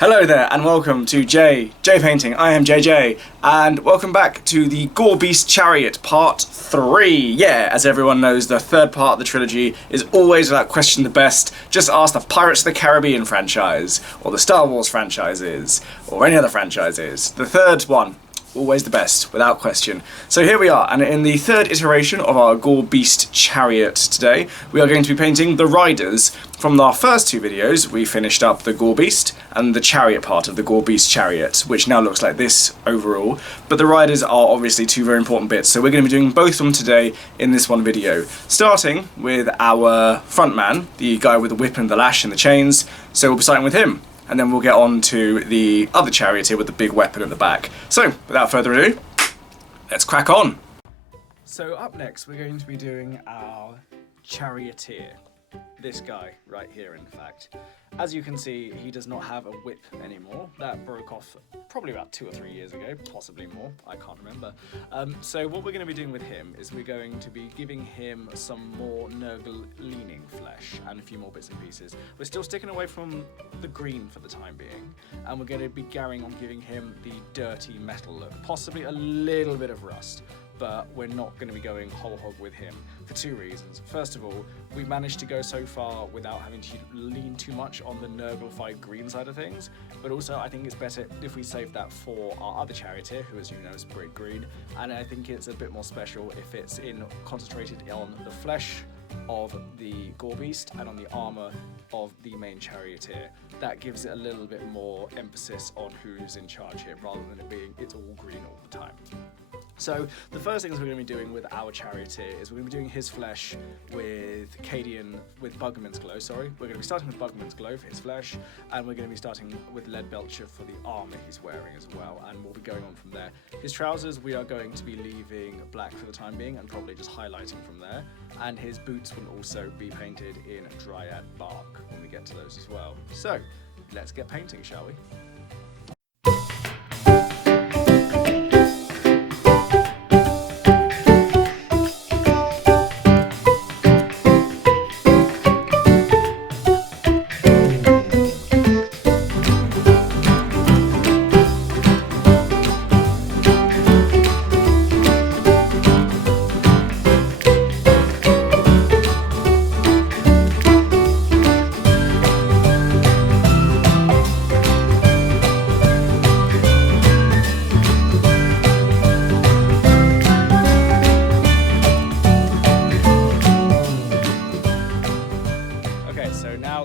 Hello there and welcome to J Painting. I am JJ and welcome back to the Gore Beast Chariot Part 3. Yeah, as everyone knows, the third part of the trilogy is always without question the best. Just ask the Pirates of the Caribbean franchise, or the Star Wars franchises, or any other franchises. The third one, always the best, without question. So here we are, and in the third iteration of our Gore Beast Chariot today, we are going to be painting the riders. From our first two videos, we finished up the Gore Beast and the chariot part of the Gore Beast Chariot, which now looks like this overall. But the riders are obviously two very important bits, so we're going to be doing both of them today in this one video. Starting with our front man, the guy with the whip and the lash and the chains, so we'll be starting with him. And then we'll get on to the other charioteer with the big weapon at the back. So, without further ado, let's crack on! So up next, we're going to be doing our charioteer. This guy right here, in fact. As you can see, he does not have a whip anymore. That broke off probably about 2 or 3 years ago, possibly more, I can't remember. So what we're going to be doing with him is we're going to be giving him some more Nurgle leaning flesh and a few more bits and pieces. We're still sticking away from the green for the time being, and we're going to be carrying on giving him the dirty metal look, possibly a little bit of rust. But we're not going to be going whole hog with him for 2 reasons. First of all, we've managed to go so far without having to lean too much on the Nurgle-fied green side of things, but also I think it's better if we save that for our other charioteer, who as you know is brick green, and I think it's a bit more special if it's concentrated on the flesh of the Gore Beast and on the armour of the main charioteer. That gives it a little bit more emphasis on who's in charge here, rather than it being it's all green all the time. So the first things we're going to be doing with our charioteer is we're going to be doing his flesh with Buggerman's Glow, sorry. We're going to be starting with Buggerman's Glow for his flesh, and we're going to be starting with Lead Belcher for the armour he's wearing as well, and we'll be going on from there. His trousers we are going to be leaving black for the time being and probably just highlighting from there, and his boots will also be painted in Dryad Bark when we get to those as well. So, let's get painting, shall we?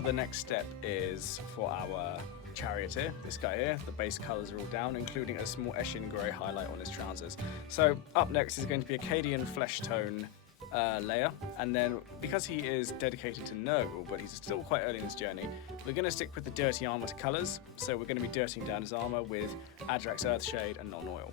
The next step is for our charioteer, this guy here. The base colours are all down, including a small Eshin grey highlight on his trousers. So up next is going to be Acadian flesh tone layer, and then because he is dedicated to Nurgle, but he's still quite early in his journey, we're going to stick with the dirty armour colours. So we're going to be dirtying down his armour with Adrax Earthshade and Non-Oil.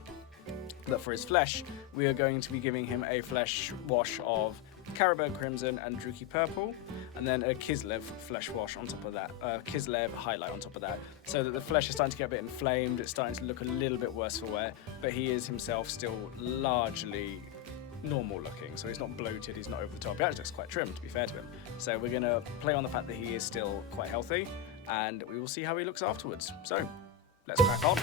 But for his flesh, we are going to be giving him a flesh wash of Caribou Crimson and Druki Purple, and then a Kislev flesh wash on top of that, Kislev highlight on top of that, so that the flesh is starting to get a bit inflamed, it's starting to look a little bit worse for wear, but he is himself still largely normal looking, so he's not bloated, he's not over the top, he actually looks quite trim, to be fair to him. So we're going to play on the fact that he is still quite healthy, and we will see how he looks afterwards. So, let's crack on.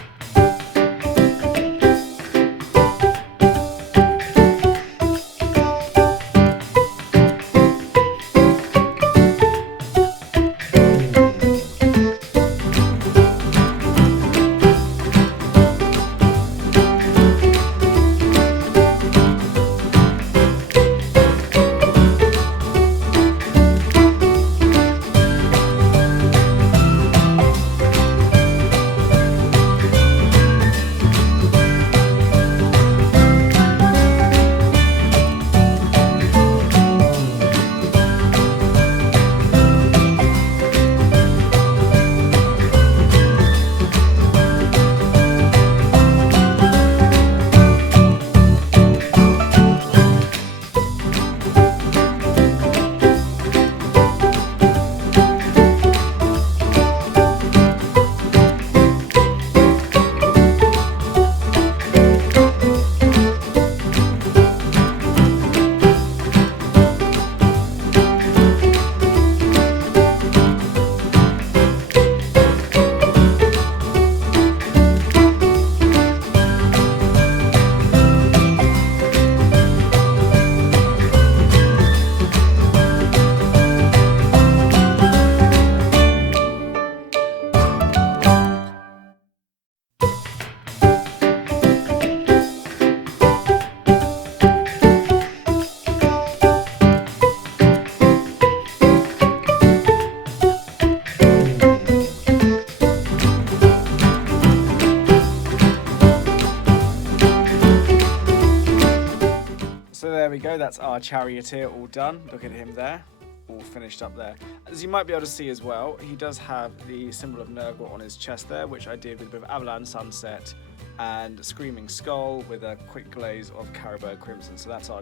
that's our charioteer all done. Look at him there, all finished up there. As you might be able to see as well, he does have the symbol of Nurgle on his chest there, which I did with a bit of Avalanche Sunset and Screaming Skull with a quick glaze of Caribou Crimson. So that's our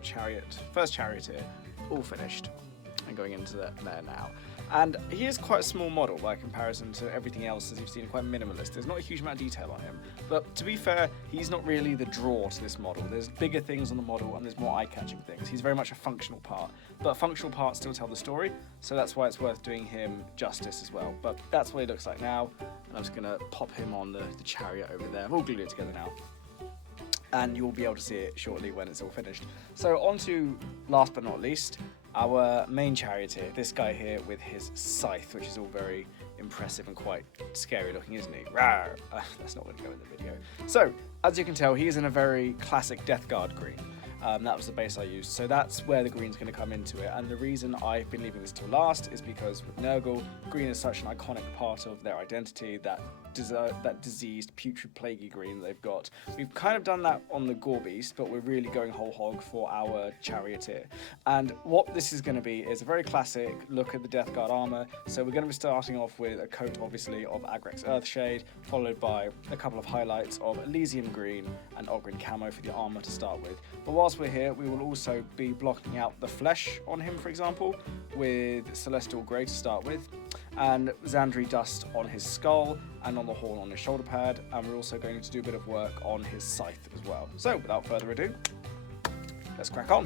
first charioteer, all finished and going into there now. And he is quite a small model by comparison to everything else, as you've seen, quite minimalist. There's not a huge amount of detail on him, but to be fair, he's not really the draw to this model. There's bigger things on the model and there's more eye-catching things. He's very much a functional part, but functional parts still tell the story, so that's why it's worth doing him justice as well. But that's what he looks like now, and I'm just gonna pop him on the chariot over there. I've all glued it together now, and you'll be able to see it shortly when it's all finished. So on to, last but not least, our main charioteer, this guy here with his scythe, which is all very impressive and quite scary looking, isn't he? Rawr! That's not going to go in the video. So, as you can tell, he is in a very classic Death Guard green. That was the base I used, so that's where the green's going to come into it. And the reason I've been leaving this till last is because with Nurgle, green is such an iconic part of their identity, that diseased, putrid, plaguey green they've got. We've kind of done that on the Gore Beast, but we're really going whole hog for our charioteer. And what this is going to be is a very classic look at the Death Guard armor. So we're going to be starting off with a coat, obviously, of Agrex Earthshade, followed by a couple of highlights of Elysium Green and Ogryn Camo for the armor to start with. But whilst we're here, we will also be blocking out the flesh on him, for example, with Celestial Grey to start with, and Xandri Dust on his skull and on the horn on his shoulder pad, and we're also going to do a bit of work on his scythe as well. So without further ado, let's crack on.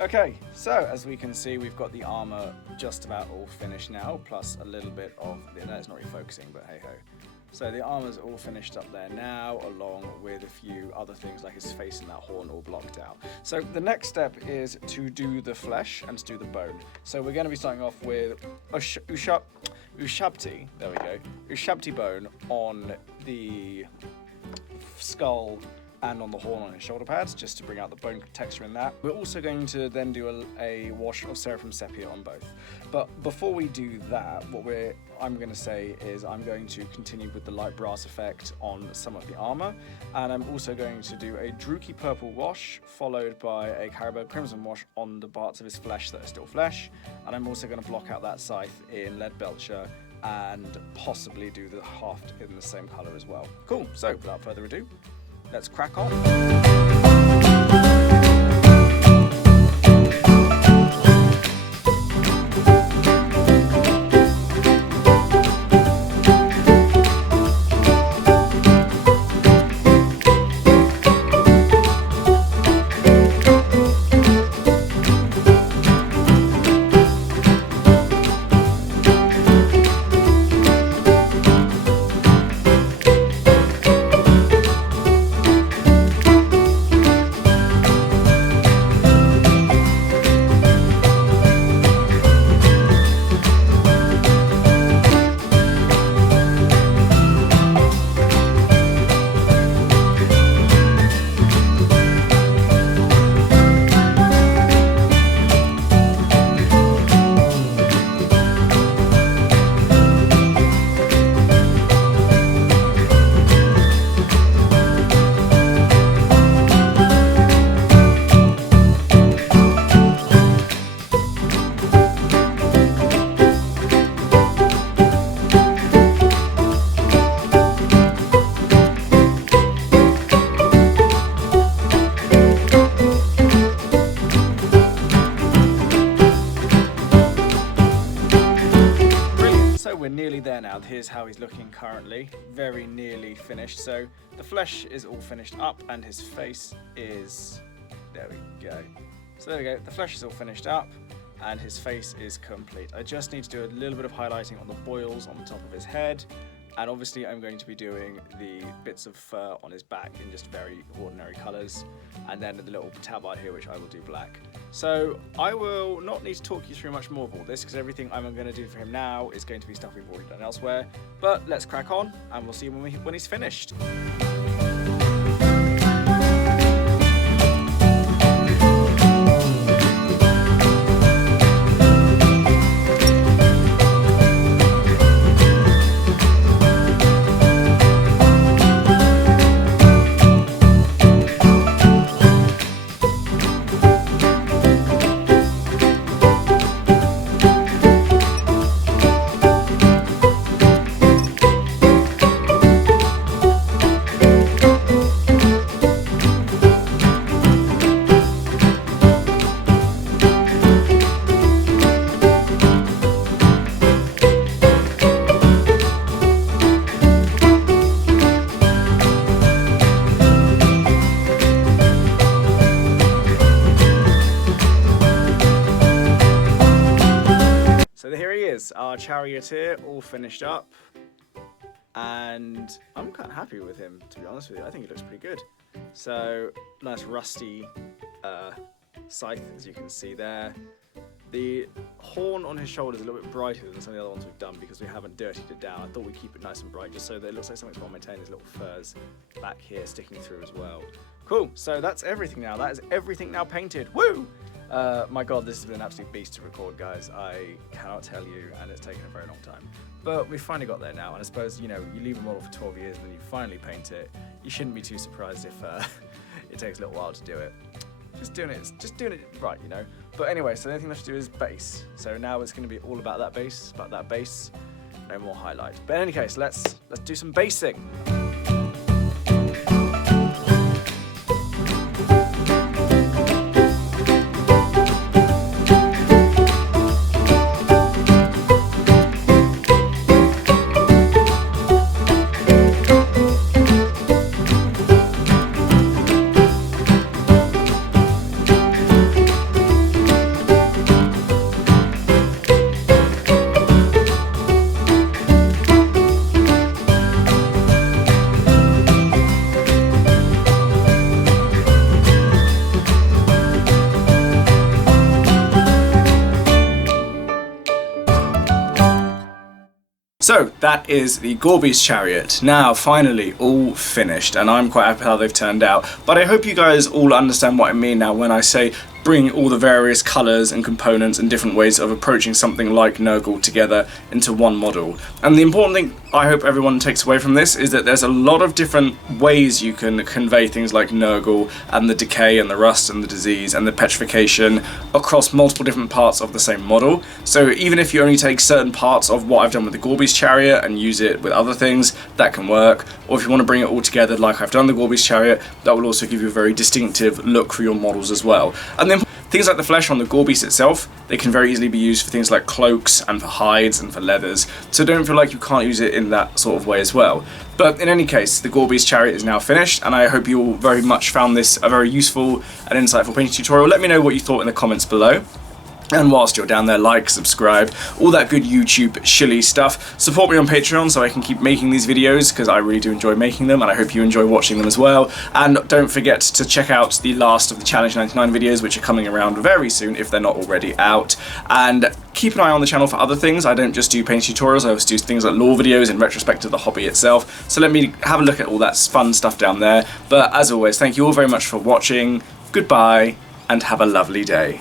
Okay, so as we can see, we've got the armor just about all finished now, plus a little bit of, no, it's not really focusing, but hey ho. So the armor's all finished up there now, along with a few other things like his face and that horn all blocked out. So the next step is to do the flesh and to do the bone. So we're going to be starting off with Ushabti, there we go, Ushabti bone on the skull and on the horn on his shoulder pads, just to bring out the bone texture in that. We're also going to then do a wash of Seraphim Sepia on both. But before we do that, what I'm going to say is I'm going to continue with the light brass effect on some of the armor, and I'm also going to do a Druchii purple wash, followed by a Caribou crimson wash on the parts of his flesh that are still flesh, and I'm also going to block out that scythe in lead belcher and possibly do the haft in the same color as well. Cool, so without further ado, let's crack on. is how he's looking currently, very nearly finished. So the flesh is all finished up and his face is, there we go. So there we go, the flesh is all finished up and his face is complete. I just need to do a little bit of highlighting on the boils on the top of his head, and obviously I'm going to be doing the bits of fur on his back in just very ordinary colours, and then the little tabard here which I will do black. So I will not need to talk you through much more of all this because everything I'm going to do for him now is going to be stuff we've already done elsewhere. But let's crack on and we'll see when he's finished. So here he is, our charioteer, all finished up, and I'm kind of happy with him, to be honest with you. I think he looks pretty good. So, nice rusty scythe, as you can see there. The horn on his shoulder is a little bit brighter than some of the other ones we've done because we haven't dirtied it down. I thought we'd keep it nice and bright just so that it looks like something's well maintained. There's little furs back here sticking through as well. Cool, so that's everything now. That is everything now painted. Woo! My god, this has been an absolute beast to record, guys. I cannot tell you, and it's taken a very long time. But we've finally got there now, and I suppose, you know, you leave a model for 12 years and then you finally paint it. You shouldn't be too surprised if it takes a little while to do it. Just doing it right, you know. But anyway, so the only thing left to do is base. So now it's going to be all about that base, no more highlight. But in any case, let's do some basing. So that is the Gorby's chariot, now finally all finished, and I'm quite happy how they've turned out. But I hope you guys all understand what I mean now when I say bring all the various colours and components and different ways of approaching something like Nurgle together into one model. And the important thing I hope everyone takes away from this is that there's a lot of different ways you can convey things like Nurgle and the decay and the rust and the disease and the petrification across multiple different parts of the same model. So even if you only take certain parts of what I've done with the Gorby's chariot and use it with other things, that can work. Or if you want to bring it all together like I've done the Gorby's chariot, that will also give you a very distinctive look for your models as well. And then things like the flesh on the Gorby's itself, they can very easily be used for things like cloaks and for hides and for leathers, so don't feel like you can't use it in that sort of way as well. But in any case, the Gorby's chariot is now finished, and I hope you all very much found this a very useful and insightful painting tutorial. Let me know what you thought in the comments below. And whilst you're down there, like, subscribe, all that good YouTube shilly stuff. Support me on Patreon so I can keep making these videos, because I really do enjoy making them, and I hope you enjoy watching them as well. And don't forget to check out the last of the Challenge 99 videos, which are coming around very soon, if they're not already out. And keep an eye on the channel for other things. I don't just do painting tutorials, I also do things like lore videos in retrospect to the hobby itself. So let me have a look at all that fun stuff down there. But as always, thank you all very much for watching. Goodbye, and have a lovely day.